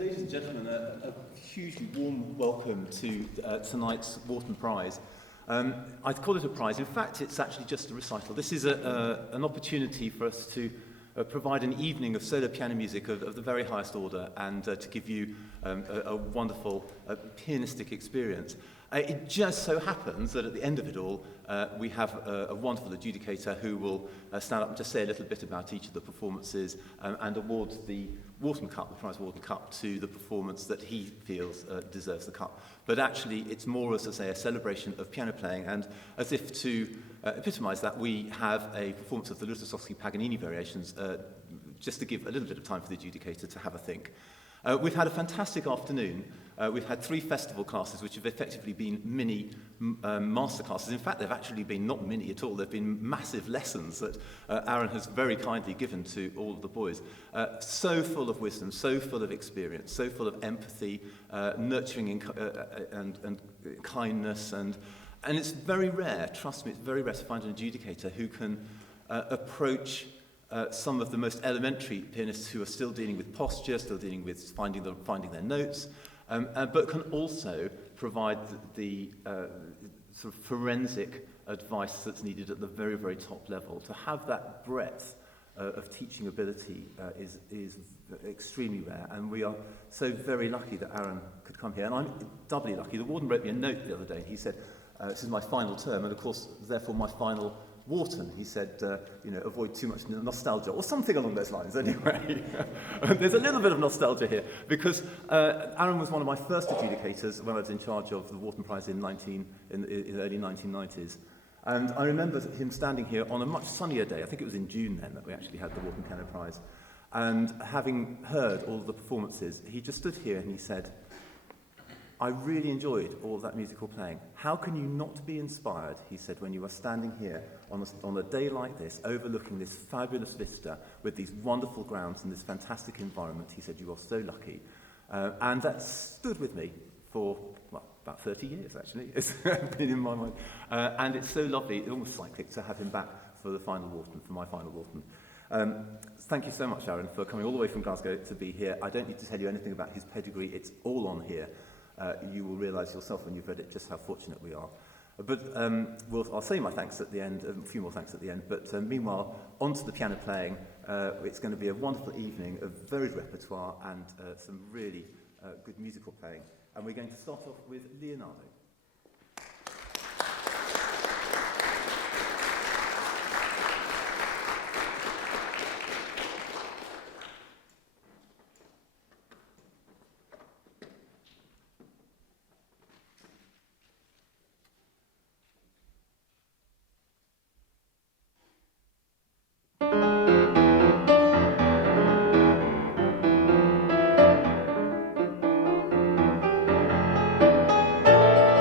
Ladies and gentlemen, a hugely warm welcome to tonight's Wharton Prize. I'd call it a prize. In fact, it's actually just a recital. This is an opportunity for us to provide an evening of solo piano music of the very highest order and to give you a wonderful pianistic experience. It just so happens that at the end of it all, we have a wonderful adjudicator who will stand up and just say a little bit about each of the performances and award the Wharton Cup, the Prize Wharton Cup, to the performance that he feels deserves the cup. But actually, it's more, as I say, a celebration of piano playing, and as if to epitomise that, we have a performance of the Lutoslawski Paganini variations, just to give a little bit of time for the adjudicator to have a think. We've had a fantastic afternoon. We've had 3 festival classes, which have effectively been mini master classes. In fact, they've actually been not mini at all. They've been massive lessons that Aaron has very kindly given to all of the boys. So full of wisdom, so full of experience, so full of empathy, nurturing and kindness. And it's very rare, trust me, it's very rare to find an adjudicator who can approach some of the most elementary pianists who are still dealing with posture, still dealing with finding their notes, but can also provide the sort of forensic advice that's needed at the very, very top level. To have that breadth of teaching ability is extremely rare, and we are so very lucky that Aaron could come here. And I'm doubly lucky. The warden wrote me a note the other day. He said, this is my final term, and of course, therefore, my final Wharton. He said, avoid too much nostalgia, or something along those lines, anyway. There's a little bit of nostalgia here, because Aaron was one of my first adjudicators when I was in charge of the Wharton Prize in the early 1990s. And I remember him standing here on a much sunnier day. I think it was in June then that we actually had the Wharton Piano Prize. And having heard all of the performances, he just stood here and he said, I really enjoyed all of that musical playing. How can you not be inspired, he said, when you are standing here on a day like this, overlooking this fabulous vista with these wonderful grounds and this fantastic environment. He said, you are so lucky. And that stood with me for, well, about 30 years, actually. It's been in my mind. And it's so lovely, almost cyclic, to have him back for the final Wharton, for my final Wharton. Thank you so much, Aaron, for coming all the way from Glasgow to be here. I don't need to tell you anything about his pedigree. It's all on here. You will realise yourself when you've read it just how fortunate we are. But I'll say my thanks at the end, a few more thanks at the end, but meanwhile, on to the piano playing. It's going to be a wonderful evening of varied repertoire and some really good musical playing. And we're going to start off with Leonardo.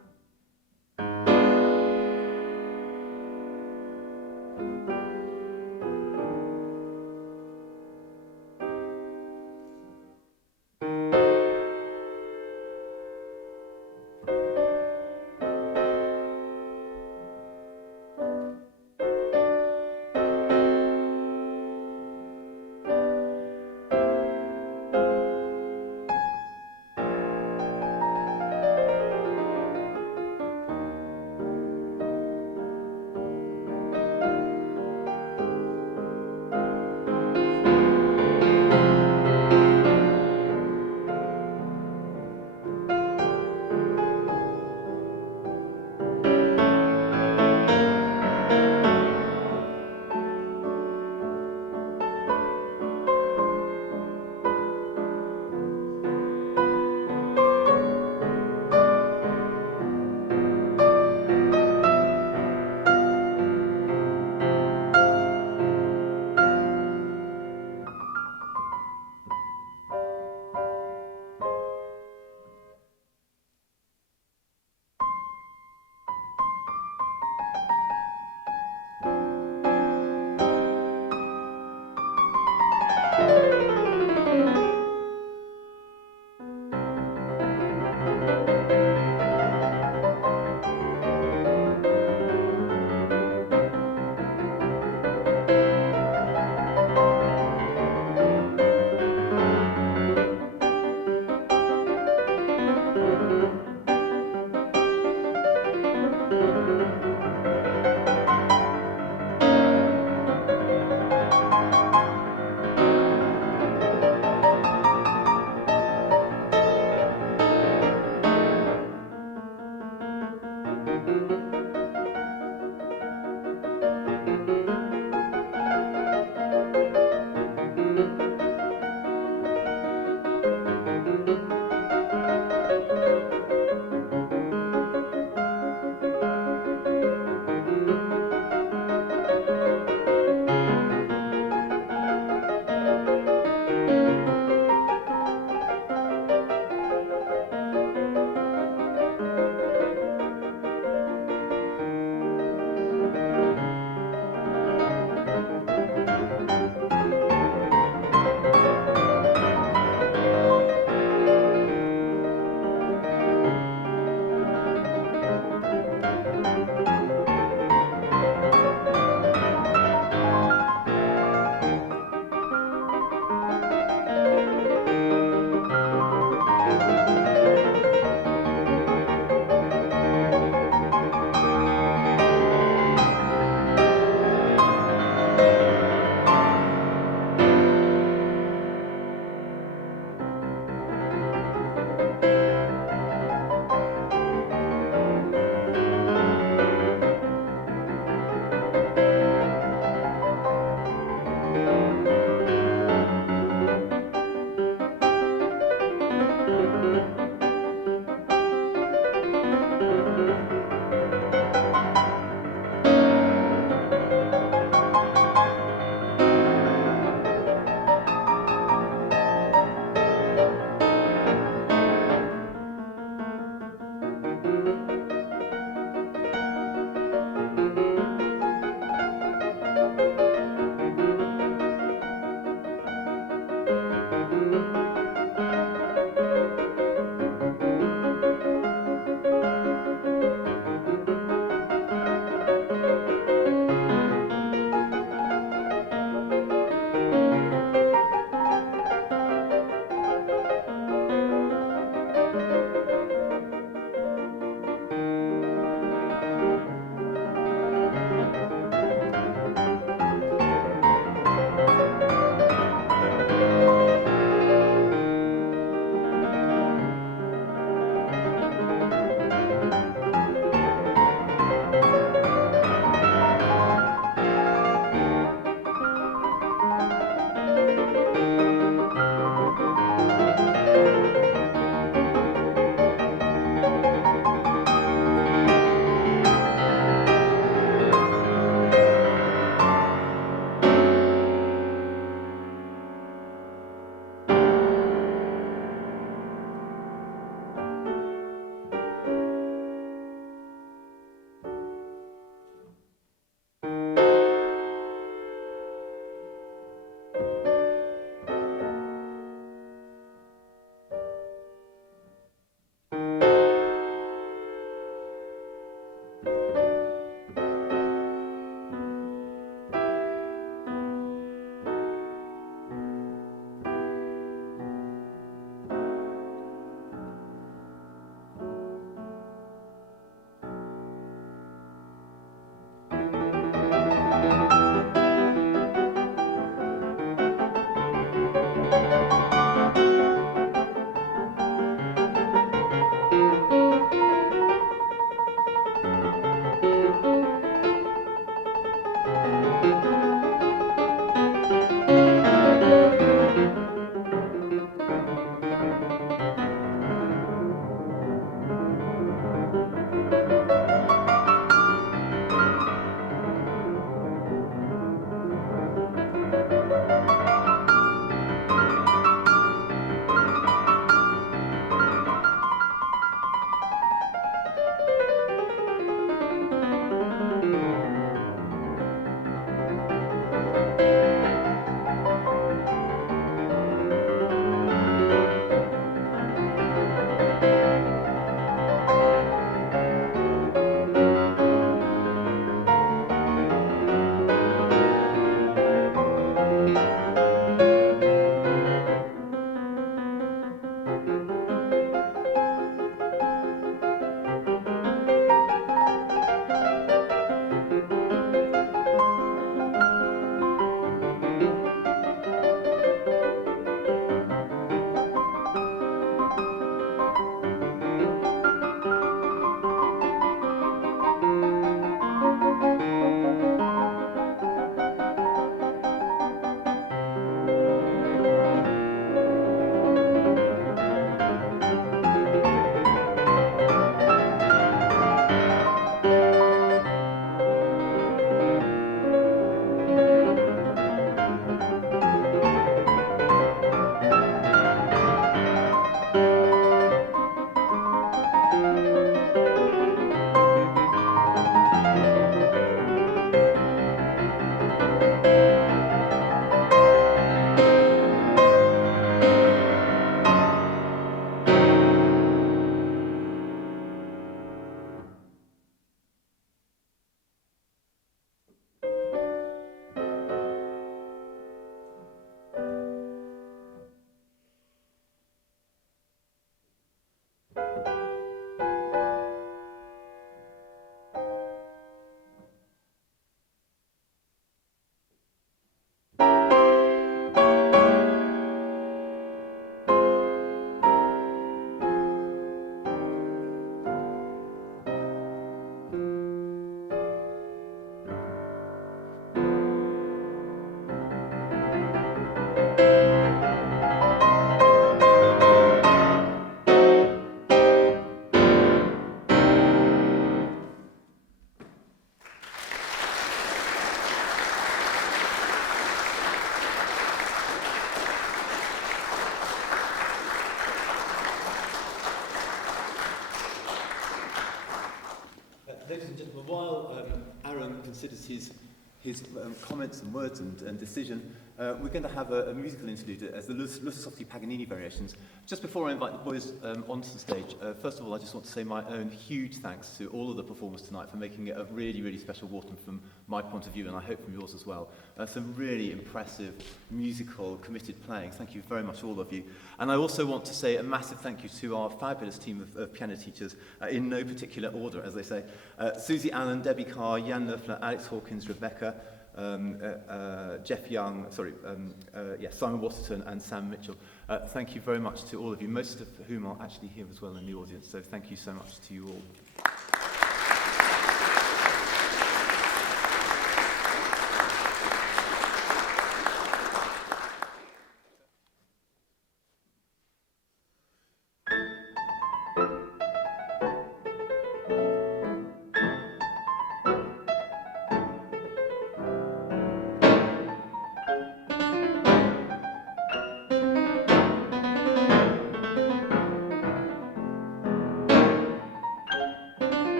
just his comments and words and decision, we're going to have a musical interlude as the Lussofty Paganini variations. Just before I invite the boys onto the stage, first of all, I just want to say my own huge thanks to all of the performers tonight for making it a really, really special Wharton from my point of view, and I hope from yours as well. Some really impressive, musical, committed playing. Thank you very much, all of you. And I also want to say a massive thank you to our fabulous team of piano teachers, in no particular order, as they say. Susie Allen, Debbie Carr, Jan Loeffler, Alex Hawkins, Rebecca, Jeff Young, Simon Waterton and Sam Mitchell. Thank you very much to all of you, most of whom are actually here as well in the audience, so thank you so much to you all.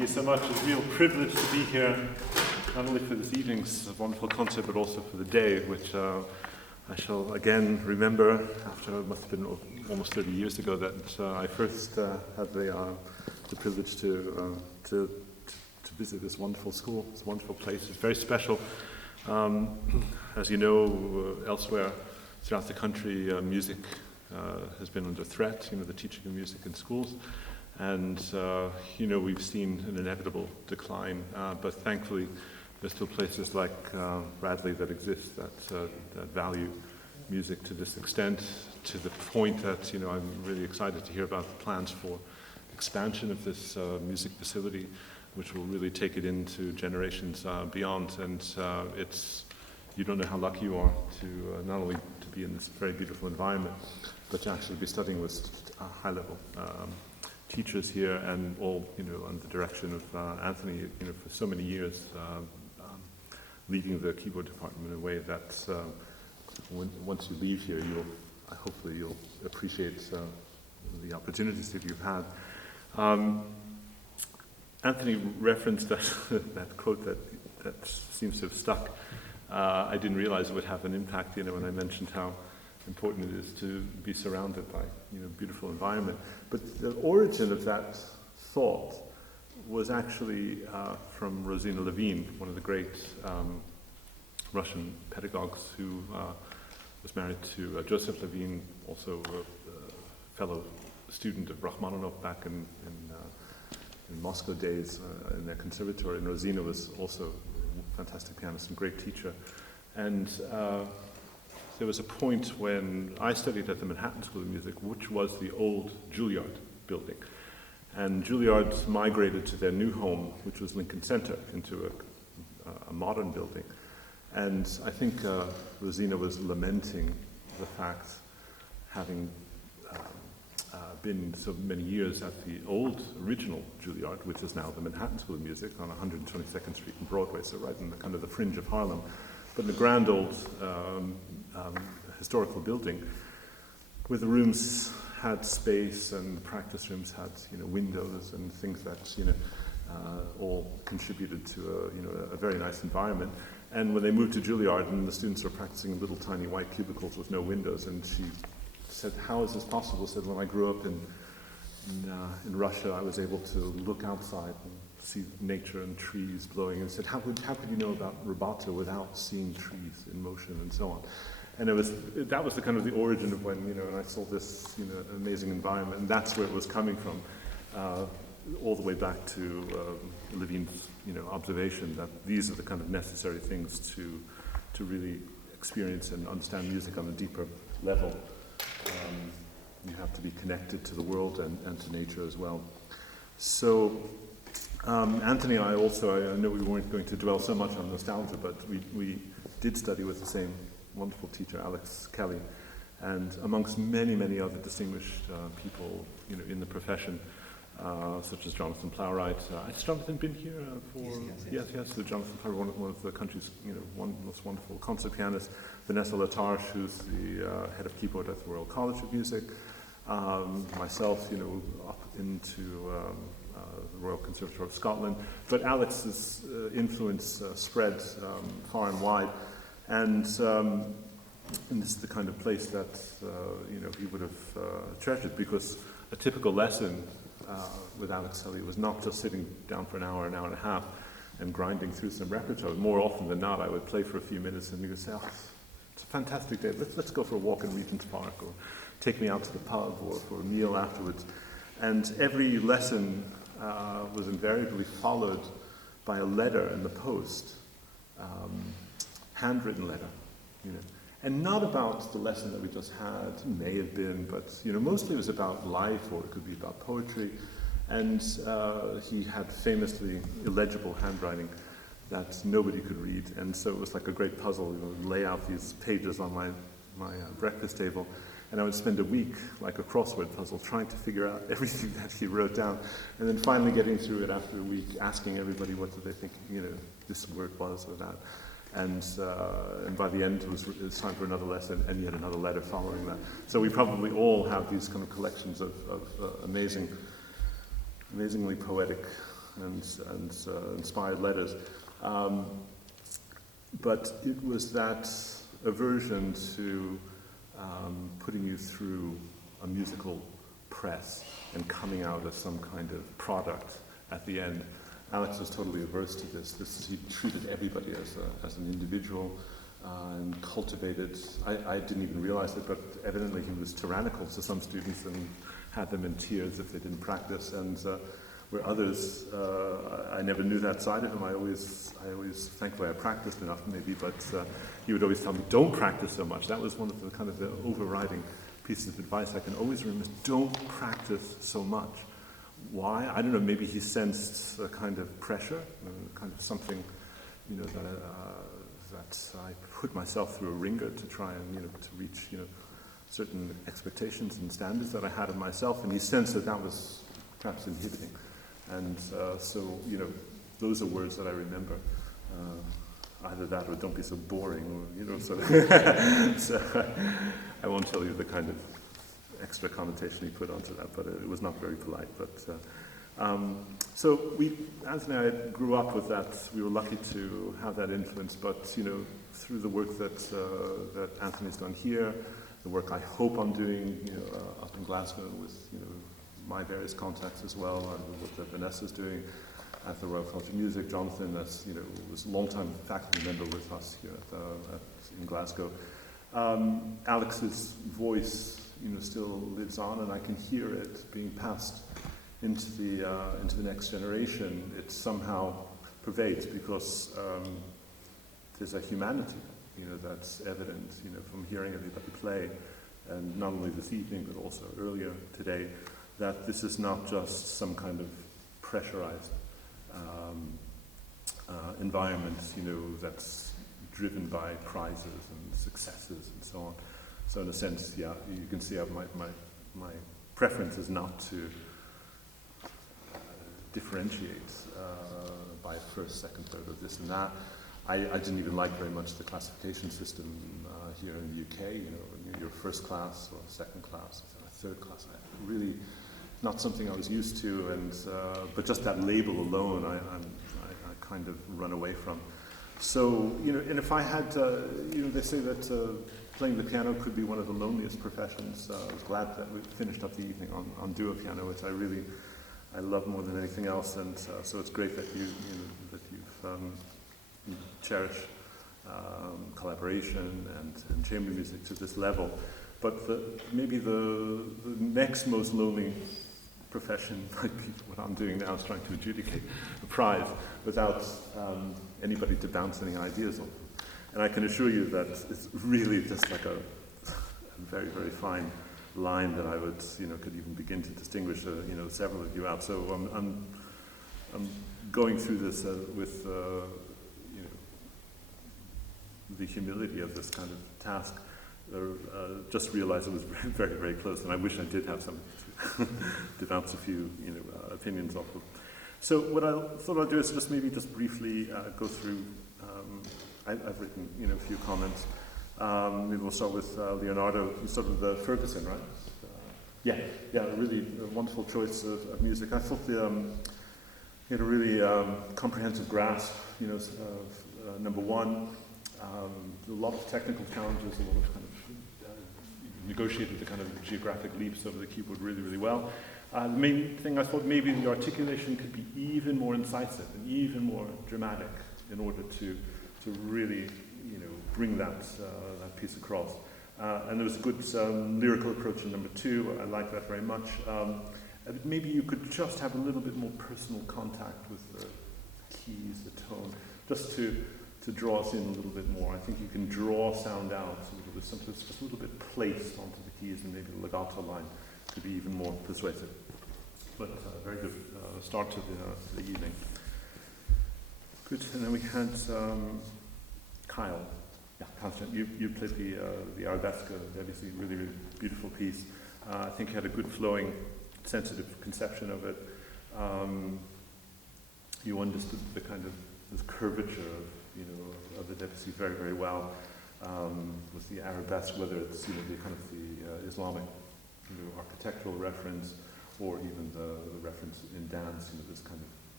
you so much. It's a real privilege to be here, not only for this evening's wonderful concert, but also for the day, which I shall again remember after it must have been almost 30 years ago that I first had the privilege to visit this wonderful school, this wonderful place. It's very special. As you know, elsewhere throughout the country, music has been under threat, the teaching of music in schools. And, we've seen an inevitable decline, but thankfully there's still places like Bradley that exist that value music to this extent, to the point that, I'm really excited to hear about the plans for expansion of this music facility, which will really take it into generations beyond. And you don't know how lucky you are to not only to be in this very beautiful environment, but to actually be studying with high-level teachers here, and all, under the direction of Anthony, for so many years, leading the keyboard department in a way that once you leave here, hopefully you'll appreciate the opportunities that you've had. Anthony referenced that quote that seems to have stuck. I didn't realize it would have an impact, when I mentioned how important it is to be surrounded by, beautiful environment. But the origin of that thought was actually from Rosina Levine, one of the great Russian pedagogues who was married to Joseph Levine, also a fellow student of Rachmaninoff back in Moscow days in their conservatory. And Rosina was also a fantastic pianist and great teacher. And there was a point when I studied at the Manhattan School of Music, which was the old Juilliard building. And Juilliard migrated to their new home, which was Lincoln Center, into a modern building. And I think Rosina was lamenting the fact, having been so many years at the old original Juilliard, which is now the Manhattan School of Music on 122nd Street and Broadway, so right in the kind of the fringe of Harlem, but in a grand old historical building, where the rooms had space and the practice rooms had windows and things that all contributed to a very nice environment. And when they moved to Juilliard and the students were practicing in little tiny white cubicles with no windows, and she said, "How is this possible?" Said, "When I grew up in Russia, I was able to look outside and see nature and trees blowing." And said, how could you know about rubato without seeing trees in motion and so on? And that was the kind of the origin of when, and I saw this, amazing environment, and that's where it was coming from, all the way back to Levine's, observation that these are the kind of necessary things to really experience and understand music on a deeper level. You have to be connected to the world and to nature as well. So Anthony and I also, I know we weren't going to dwell so much on nostalgia, but we did study with the same wonderful teacher, Alex Kelly, and amongst many, many other distinguished people, in the profession, such as Jonathan Plowright. Has Jonathan been here for? Yes. So Jonathan Plowright, one of the country's, one of the most wonderful concert pianists. Vanessa Latarche, who's the head of keyboard at the Royal College of Music. Myself, up into the Royal Conservatory of Scotland. But Alex's influence spread far and wide. And this is the kind of place that, he would have treasured, because a typical lesson with Alex Kelly was not just sitting down for an hour and a half and grinding through some repertoire. More often than not, I would play for a few minutes and he would say, "Oh, it's a fantastic day. Let's go for a walk in Regent's Park, or take me out to the pub, or for a meal afterwards." And every lesson was invariably followed by a letter in the post, handwritten letter, And not about the lesson that we just had, may have been, but mostly it was about life, or it could be about poetry. And he had famously illegible handwriting that nobody could read, and so it was like a great puzzle. Lay out these pages on my breakfast table, and I would spend a week, like a crossword puzzle, trying to figure out everything that he wrote down, and then finally getting through it after a week, asking everybody what did they think this word was or that. And by the end, it was time for another lesson, and yet another letter following that. So we probably all have these kind of collections of amazingly poetic inspired letters. But it was that aversion to putting you through a musical press and coming out as some kind of product at the end. Alex was totally averse to this. He treated everybody as an individual and cultivated. I didn't even realize it, but evidently he was tyrannical to some students and had them in tears if they didn't practice. And where others, I never knew that side of him. I always, thankfully I practiced enough maybe, but he would always tell me, don't practice so much. That was one of the kind of the overriding pieces of advice I can always remember, don't practice so much. Why? I don't know, maybe he sensed a kind of pressure, kind of something, that I put myself through a ringer to try and, to reach, certain expectations and standards that I had of myself, and he sensed that was perhaps inhibiting. And so, those are words that I remember. Either that or don't be so boring, or, so. So I won't tell you the kind of extra connotation he put onto that, but it was not very polite. But so Anthony and I grew up with that. We were lucky to have that influence, but through the work that Anthony's done here, the work I hope I'm doing, up in Glasgow with my various contacts as well, and the work that Vanessa's doing at the Royal College of Music. Jonathan, was a long-time faculty member with us here in Glasgow. Alex's voice, still lives on, and I can hear it being passed into the next generation. It somehow pervades because there's a humanity, that's evident, from hearing everybody play, and not only this evening but also earlier today, that this is not just some kind of pressurized environment, that's driven by prizes and successes and so on. So in a sense, yeah, you can see how my preference is not to differentiate by first, second, third, or this and that. I didn't even like very much the classification system here in the UK, your first class or second class or third class. Really not something I was used to, and but just that label alone, I kind of run away from. So, and if I had, they say that playing the piano could be one of the loneliest professions. I was glad that we finished up the evening on duo piano, which I love more than anything else, and so it's great that you've cherish collaboration and chamber music to this level. But maybe the next most lonely profession might be what I'm doing now, is trying to adjudicate a prize without anybody to bounce any ideas on. And I can assure you that it's really just like a very, very fine line that I would, could even begin to distinguish, several of you out. So I'm going through this with, the humility of this kind of task. Just realized it was very, very, very close, and I wish I did have somebody to bounce a few, opinions off of. So what I thought I'd do is just briefly go through. I've written, a few comments. Maybe we'll start with Leonardo. You started with Ferguson, right? Yeah, a really wonderful choice of music. I thought he had a really comprehensive grasp, of number one. A lot of technical challenges, a lot of kind of negotiated the kind of geographic leaps over the keyboard really, really well. The main thing, I thought maybe the articulation could be even more incisive and even more dramatic in order to really, bring that piece across. And there was a good lyrical approach in number two. I like that very much. Maybe you could just have a little bit more personal contact with the keys, the tone, just to draw us in a little bit more. I think you can draw sound out a little bit, something that's just a little bit placed onto the keys, and maybe the legato line could be even more persuasive. But very good start to the evening. Good, and then we had Kyle. Yeah, Constant, you played the Arabesque, obviously really, really beautiful piece. I think you had a good flowing, sensitive conception of it. You understood the kind of this curvature of the Debussy very, very well. With the Arabesque, whether it's the kind of the Islamic architectural reference, or even the reference in dance, this kind of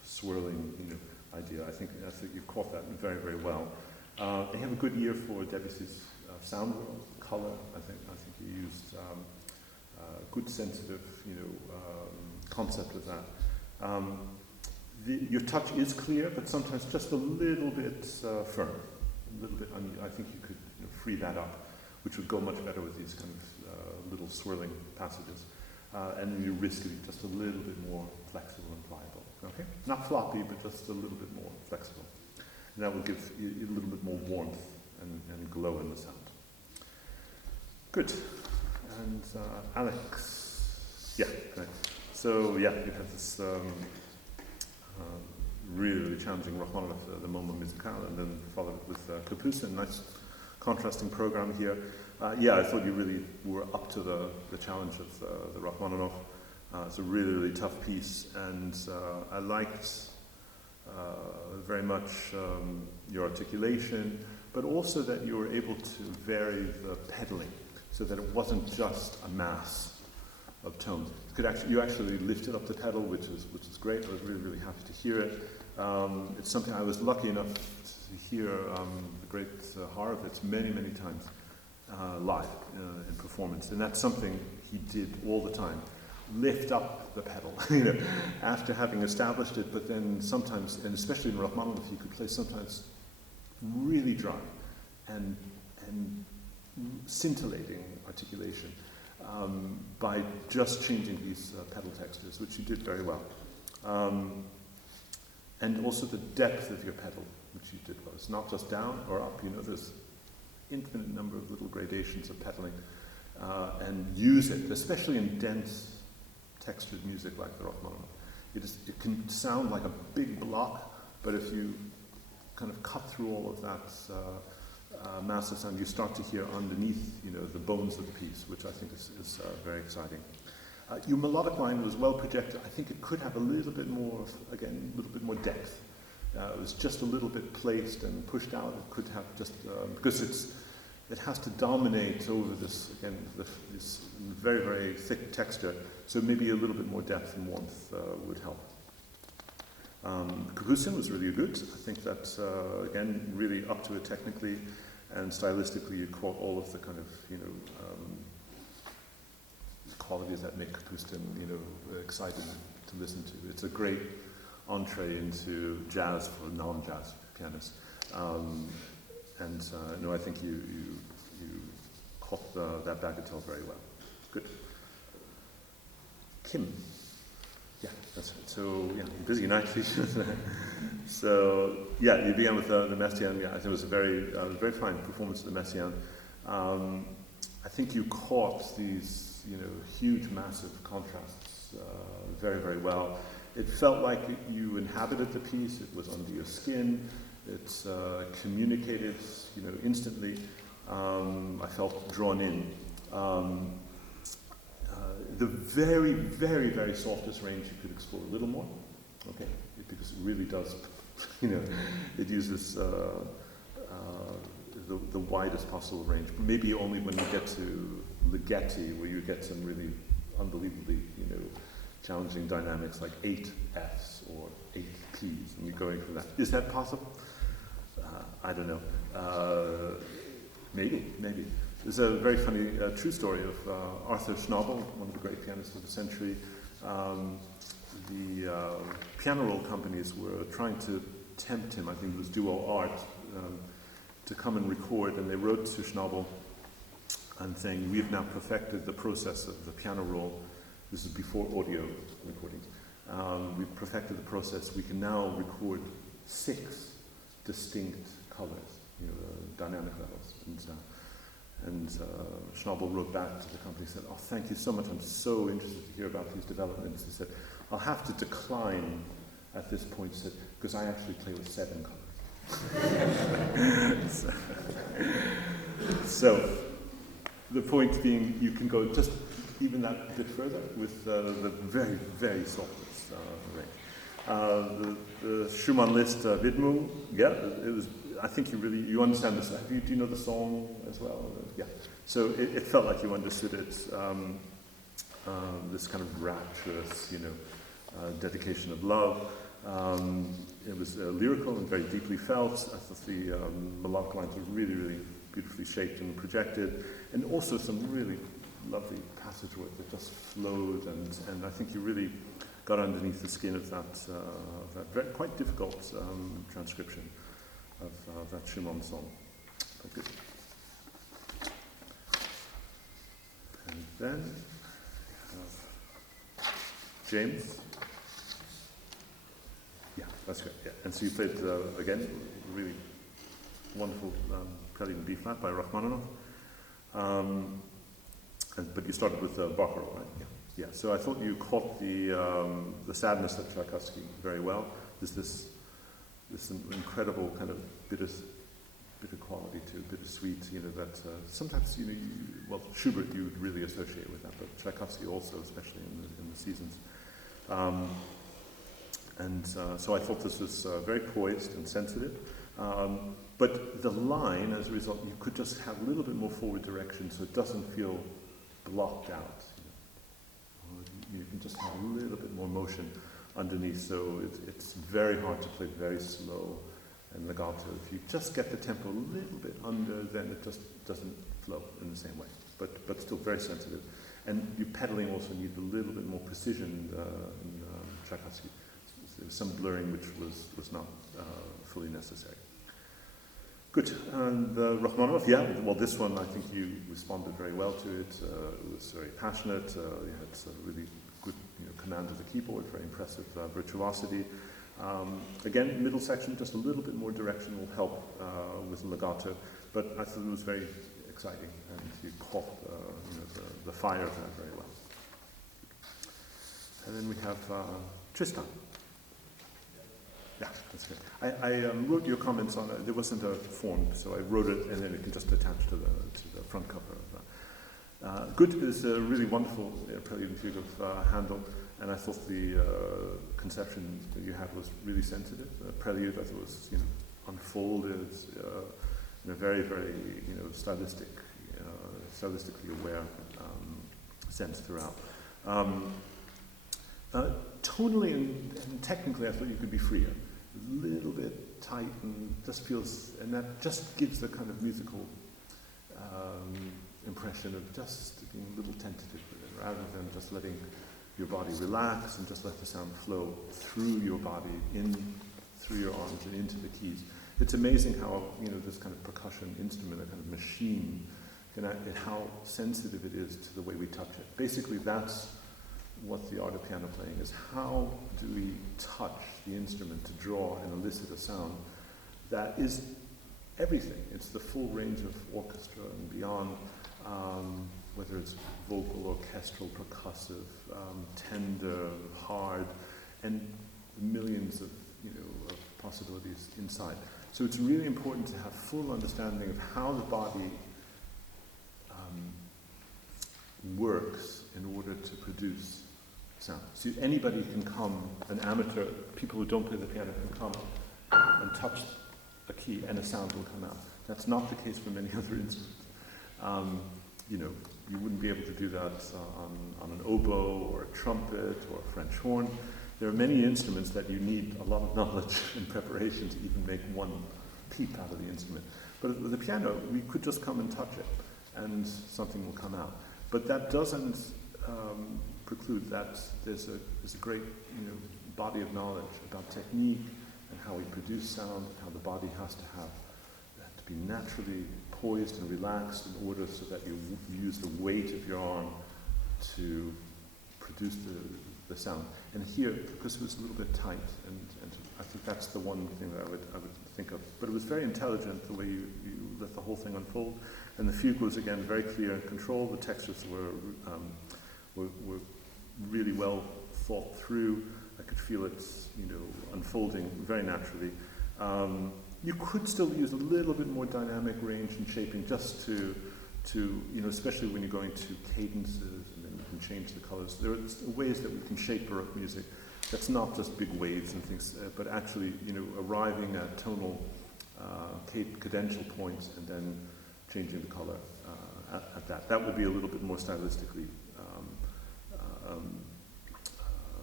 swirling, idea. I think you caught that very, very well. They have a good ear for Debussy's sound world, color. I think he used good sensitive, concept of that. Your touch is clear, but sometimes just a little bit firm, a little bit. I think you could free that up, which would go much better with these kind of little swirling passages. And you risk it just a little bit more flexible and pliable. Okay, not floppy, but just a little bit more flexible. And that will give you a little bit more warmth and glow in the sound. Good. And Alex, yeah. Okay. So yeah, you have this really challenging Rachmaninoff, the Moment Musical, and then followed it with Capucin. Nice contrasting program here. Yeah, I thought you really were up to the challenge of the Rachmaninoff. It's a really, really tough piece, and I liked very much your articulation, but also that you were able to vary the pedaling so that it wasn't just a mass of tones. You actually lifted up the pedal, which is great. I was really, really happy to hear it. It's something I was lucky enough to hear the great Horowitz many, many times live in performance, and that's something he did all the time. Lift up the pedal, after having established it, but then sometimes, and especially in Rachmaninoff, you could play sometimes really dry and scintillating articulation by just changing these pedal textures, which you did very well. And also the depth of your pedal, which you did well. It's not just down or up, there's infinite number of little gradations of pedaling, and use it, especially in dense textured music like the Rachmaninoff. It can sound like a big block, but if you kind of cut through all of that massive sound, you start to hear underneath, the bones of the piece, which I think is very exciting. Your melodic line was well projected. I think it could have a little bit more, again, a little bit more depth. It was just a little bit placed and pushed out. It could have just, because it has to dominate over this, again, this very, very thick texture, so maybe a little bit more depth and warmth would help. Capucin was really good. I think that, again, really up to it technically and stylistically. You caught all of the kind of, qualities that make Capucin, exciting to listen to. It's a great entree into jazz for non-jazz pianists. No, I think you caught that bagatelle very well. Good. Kim. Yeah, that's it. So, yeah, busy night. So, yeah, you began with the Messiaen. Yeah, I think it was a very fine performance of the Messiaen. I think you caught these, huge, massive contrasts very, very well. It felt like you inhabited the piece. It was under your skin. It communicated, instantly. I felt drawn in. The very, very, very softest range you could explore a little more, okay? Because it really does, it uses the widest possible range. Maybe only when you get to Ligeti, where you get some really unbelievably, challenging dynamics like 8 Fs or 8 Ps, and you're going for that. Is that possible? I don't know. Maybe. There's a very funny true story of Arthur Schnabel, one of the great pianists of the century. The piano roll companies were trying to tempt him, I think it was Duo Art, to come and record, and they wrote to Schnabel and saying, "We have now perfected the process of the piano roll." This is before audio recordings. We've perfected the process. We can now record 6 distinct colors, dynamic levels. And Schnabel wrote back to the company and said, "Oh, thank you so much. I'm so interested to hear about these developments." He said, "I'll have to decline at this point," said, "because I actually play with 7 colors." So, the point being, you can go just even that bit further with the very, very softest range. The Schumann list, Widmung, yeah, it was. I think you understand this. Do you know the song as well? Yeah. So it felt like you understood it. This kind of rapturous, dedication of love. It was lyrical and very deeply felt. I thought the melodic lines were really, really beautifully shaped and projected, and also some really lovely passage work that just flowed, and I think you really got underneath the skin of that quite difficult transcription of that Schumann song. Quite good. And then we have James. Yeah, that's great. Yeah. And so you played, again, really wonderful Prelude in B-flat by Rachmaninoff. But you started with Baccarat, right? Yeah. Yeah. So I thought you caught the sadness of Tchaikovsky very well. There's this incredible kind of bitter quality to it, bittersweet, that sometimes, Schubert you would really associate with that, but Tchaikovsky also, especially in the seasons. So I thought this was very poised and sensitive. But the line, as a result, you could just have a little bit more forward direction so it doesn't feel blocked out. You can just have a little bit more motion underneath, so it's very hard to play very slow and legato. If you just get the tempo a little bit under, then it just doesn't flow in the same way, but still very sensitive. And your pedaling also needs a little bit more precision in Tchaikovsky. There was some blurring which was not fully necessary. Good. And Rachmaninoff, yeah, well, this one I think you responded very well to it. It was very passionate. You had really good command of the keyboard, very impressive virtuosity. Again, middle section, just a little bit more direction will help with legato, but I thought it was very exciting, and you caught the fire of that very well. And then we have Tristan. Yeah, that's good. I wrote your comments on it. There wasn't a form, so I wrote it, and then it can just attach to the front cover of that. Good is a really wonderful Prelude and Fugue of Handel, and I thought the conception that you had was really sensitive. The Prelude, I thought, was unfolded, in a very, very stylistically aware sense throughout. Tonally and technically, I thought you could be freer. A little bit tight and just feels, and that just gives the kind of musical impression of just being a little tentative with it, rather than just letting your body relax and just let the sound flow through your body, through your arms and into the keys. It's amazing how this kind of percussion instrument, a kind of machine, how sensitive it is to the way we touch it. Basically, that's what the art of piano playing is. How do we touch the instrument to draw and elicit a sound that is everything? It's the full range of orchestra and beyond, whether it's vocal, orchestral, percussive, tender, hard, and millions of possibilities inside. So it's really important to have full understanding of how the body works in order to produce sound. So anybody can come, an amateur, people who don't play the piano can come and touch a key and a sound will come out. That's not the case for many other instruments. You wouldn't be able to do that on an oboe or a trumpet or a French horn. There are many instruments that you need a lot of knowledge and preparation to even make one peep out of the instrument. But with the piano, we could just come and touch it and something will come out. But that doesn't preclude that there's a great body of knowledge about technique and how we produce sound, and how the body has to be naturally poised and relaxed in order so that you use the weight of your arm to produce the sound. And here, because it was a little bit tight, and I think that's the one thing that I would think of. But it was very intelligent the way you let the whole thing unfold. And the fugue was again very clear and controlled. The textures were really well thought through. I could feel it, unfolding very naturally. You could still use a little bit more dynamic range and shaping, just to especially when you're going to cadences, and then you can change the colors. There are ways that we can shape Baroque music. That's not just big waves and things, but actually, arriving at tonal, cadential points and then changing the color at that. That would be a little bit more stylistically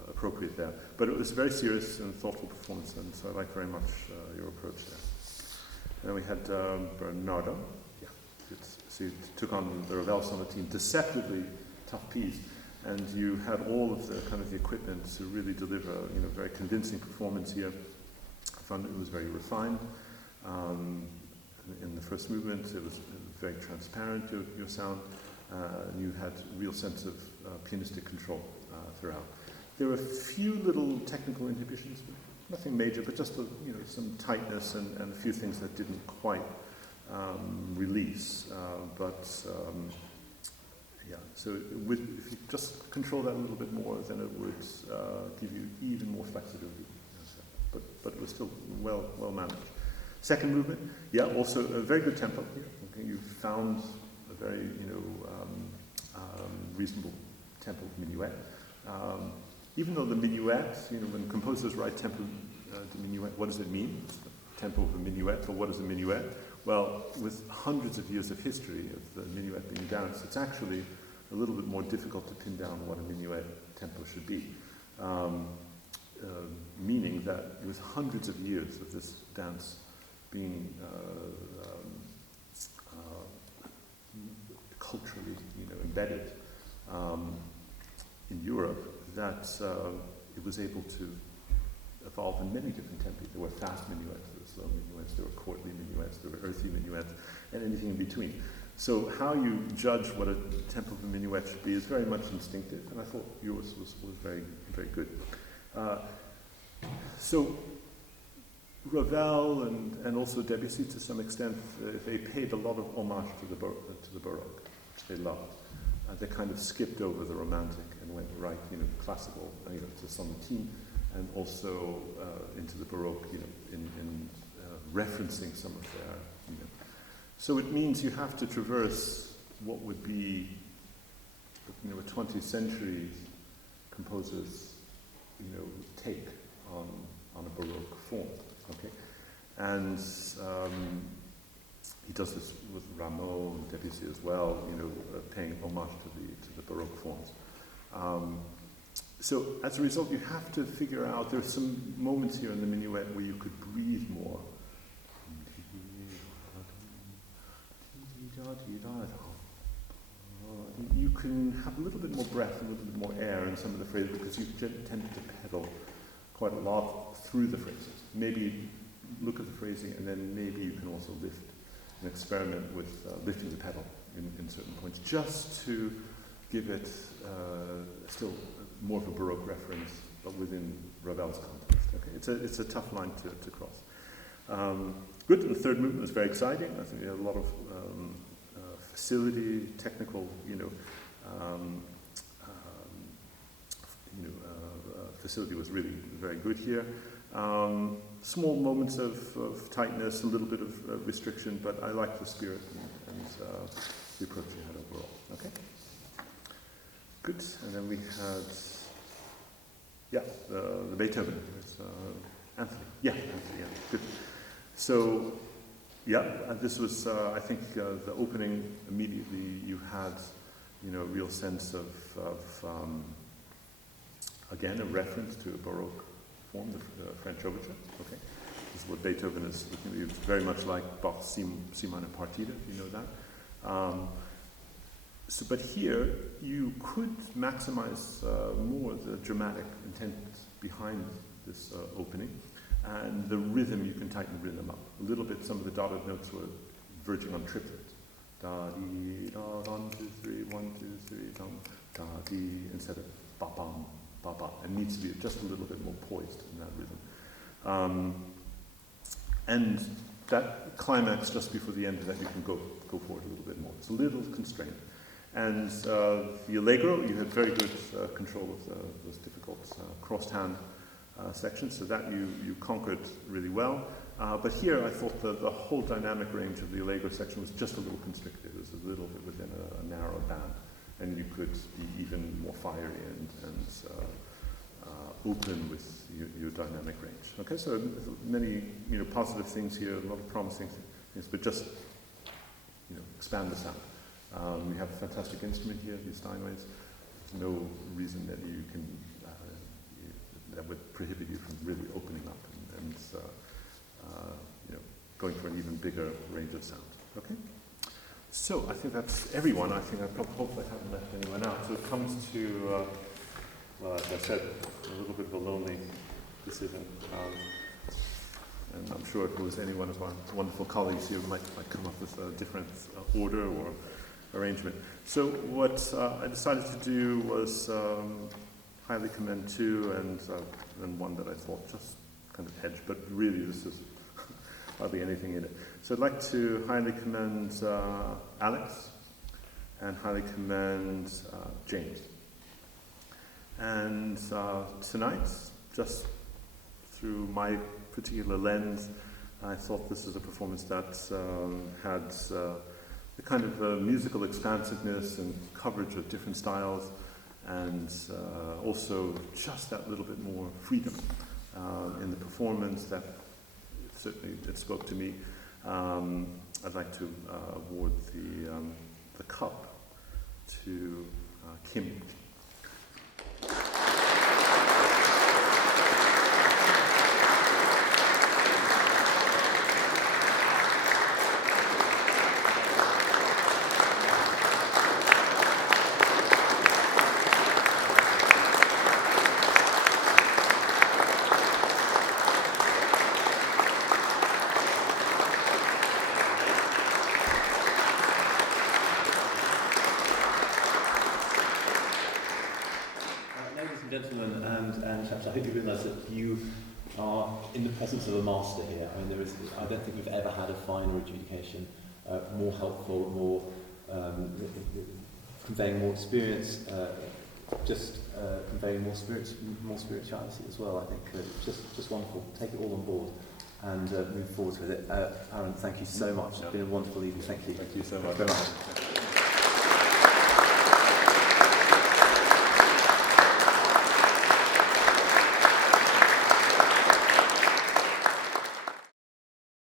appropriate there. But it was a very serious and thoughtful performance, and so I like very much your approach there. And we had Bernardo. Yeah, so you took on the Ravel Sonata team, deceptively tough piece, and you had all of the kind of the equipment to really deliver, very convincing performance here. I found it was very refined. In the first movement, it was very transparent, your sound. And you had a real sense of pianistic control throughout. There were a few little technical inhibitions, nothing major, but just some tightness and a few things that didn't quite release. So if you just control that a little bit more, then it would give you even more flexibility. But it was still well managed. Second movement, also a very good tempo here. Okay, you found a very reasonable tempo minuet. Even though the minuet, when composers write tempo de minuet, what does it mean? It's the tempo of a minuet, but what is a minuet? Well, with hundreds of years of history of the minuet being danced, it's actually a little bit more difficult to pin down what a minuet tempo should be. Meaning that with hundreds of years of this dance being culturally, embedded in Europe, that it was able to evolve in many different tempi. There were fast minuets, there were slow minuets, there were courtly minuets, there were earthy minuets, and anything in between. So how you judge what a tempo of a minuet should be is very much instinctive, and I thought yours was very, very good. So Ravel and also Debussy, to some extent, they paid a lot of homage to the Baroque, which they loved. They kind of skipped over the Romantic and went right, classical, to sonatine, and also into the Baroque, in referencing some of their, So it means you have to traverse what would be, a 20th century composer's, take on a Baroque form. Okay, and he does this with Rameau and Debussy as well. Paying homage to the Baroque forms. So as a result, you have to figure out. There are some moments here in the minuet where you could breathe more. You can have a little bit more breath, a little bit more air in some of the phrases because you tend to pedal quite a lot through the phrases. Maybe look at the phrasing and then maybe you can also lift and experiment with lifting the pedal in certain points just to give it still more of a Baroque reference but within Ravel's context. Okay, it's a tough line to cross. Good, and the third movement was very exciting. I think we had a lot of facility, technical, facility was really very good here. Small moments of tightness, a little bit of restriction, but I like the spirit and the approach you had overall. Okay, good. And then we had, the Beethoven. Anthony. Anthony. Good. So, this was, I think, the opening. Immediately, you had, a real sense of again, a reference to a Baroque form, the French overture. Okay, this is what Beethoven is looking at. It's very much like Bach's C minor partita, if you know that. But here, you could maximize more the dramatic intent behind this opening, and the rhythm, you can tighten the rhythm up. A little bit, some of the dotted notes were verging on triplets. Da-dee, da, 1, 2, 3, 1, 2, 3, dum, da-dee, instead of ba-bam, ba-ba. It needs to be just a little bit more poised in that rhythm. And that climax just before the end of that, you can go forward a little bit more. It's a little constrained. And the Allegro, you had very good control of those difficult crossed hand sections, so that you conquered really well. But here I thought the whole dynamic range of the Allegro section was just a little constricted. It was a little bit within a narrow band, and you could be even more fiery and open with your dynamic range. Okay, so many positive things here, a lot of promising things, but just expand the sound. We have a fantastic instrument here, the Steinways. There's no reason that you can that would prohibit you from really opening up and you know, going for an even bigger range of sound. Okay? So I think that's everyone. I think hope I haven't left anyone out. So it comes to, well, as I said, a little bit of a lonely decision. And I'm sure if it was any one of our wonderful colleagues here, might come up with a different order or arrangement. So what I decided to do was highly commend two, and one that I thought just kind of edged, but really this is hardly anything in it. So I'd like to highly commend Alex and highly commend James. And tonight, just through my particular lens, I thought this was a performance that had the kind of musical expansiveness and coverage of different styles, and also just that little bit more freedom in the performance that certainly it spoke to me. I'd like to award the cup to Kim. Gentlemen and chaps, I hope you realise that you are in the presence of a master here. I mean, I don't think we've ever had a finer adjudication, more helpful, more conveying more experience, conveying more spirituality as well. I think just wonderful. Take it all on board and move forward with it. Aaron, thank you so much. It's been a wonderful evening. Thank you. Thank you so much. Very much.